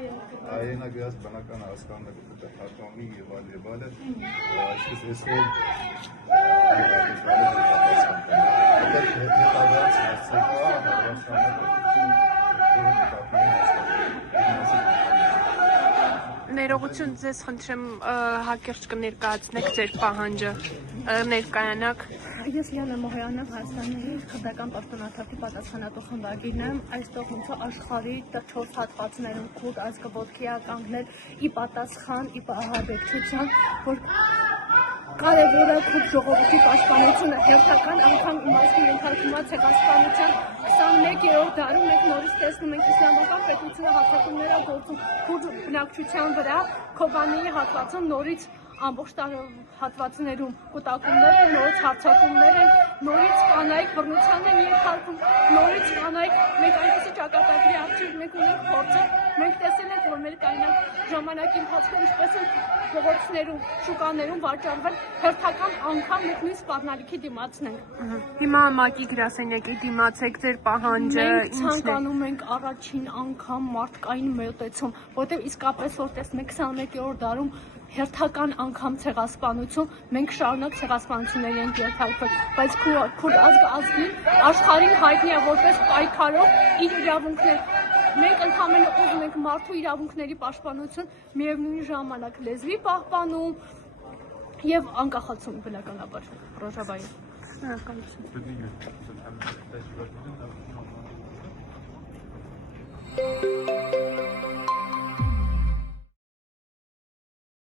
Հայրենագրած բնական հասկանալը հատոնի եւ այլ այսպես այսօր Ներողություն ձեզ խնդրեմ հակիրճ կներկայացնեք ձեր պահանջը ներկայանաք Ես Լիանա Մոհոյանով Հայաստանի Խմբական պաշտոնաթերթի պատասխանատու խմբագիրն եմ այստեղ ոնց աշխարհի 4 հատվածներում քուրդ ազգը ոտքի է կանգնել ի պատասխան ի ահաբեկչության որ կարևոր է քուրդ ժողովրդի պաշտպանությունը հերթական անգամ իմաստի ենթարկվում է ցեղասպանության 21-րդ դարում մենք նորից տեսնում ենք իսլամական պետությունը հարձակումներ է գործում քուրդ բնակչության վրա Քոբանիի հատվածում նորից ամբողջ հատվածներում կուտակումներ են, նորից հարձակումներ են, նորից կանայք բռնության են ենթարկվում, նորից կանայք մենք այնպիսի ճակատագրի առջև մենք ունենք փորձը, մենք տեսել ենք, որ մեր կանայք ժամանակի ընթացքում ինչպես են փողոցներում, շուկաներում վաճառվել, հերթական անգամ մենք նույն սպառնալիքի դիմացն ենք։ Հիմա ՄԱԿ-ի գրասենյակի դիմաց եք ձեր պահանջը Մենք ցանկանում ենք առաջին անգամ մարդկային մոտեցում, որտեղ իսկապես որ տեսնենք 21-րդ դարում հերթական անգամ ցեղասպանություն, մենք շարունակ ցեղասպանությունների ենք ենթարկվել, բայց քուրդ ազգին աշխարհին հայտնի է որպես պայքարող իր իրավունքներ։ Մենք ընդհանրապես ուզում ենք մարդու իրավունքների պաշտպանություն, միևնույն ժամանակ լեզվի պահպանում եւ անկախացում բնականաբար։ Ռոժաբայի։ Շնորհակալություն։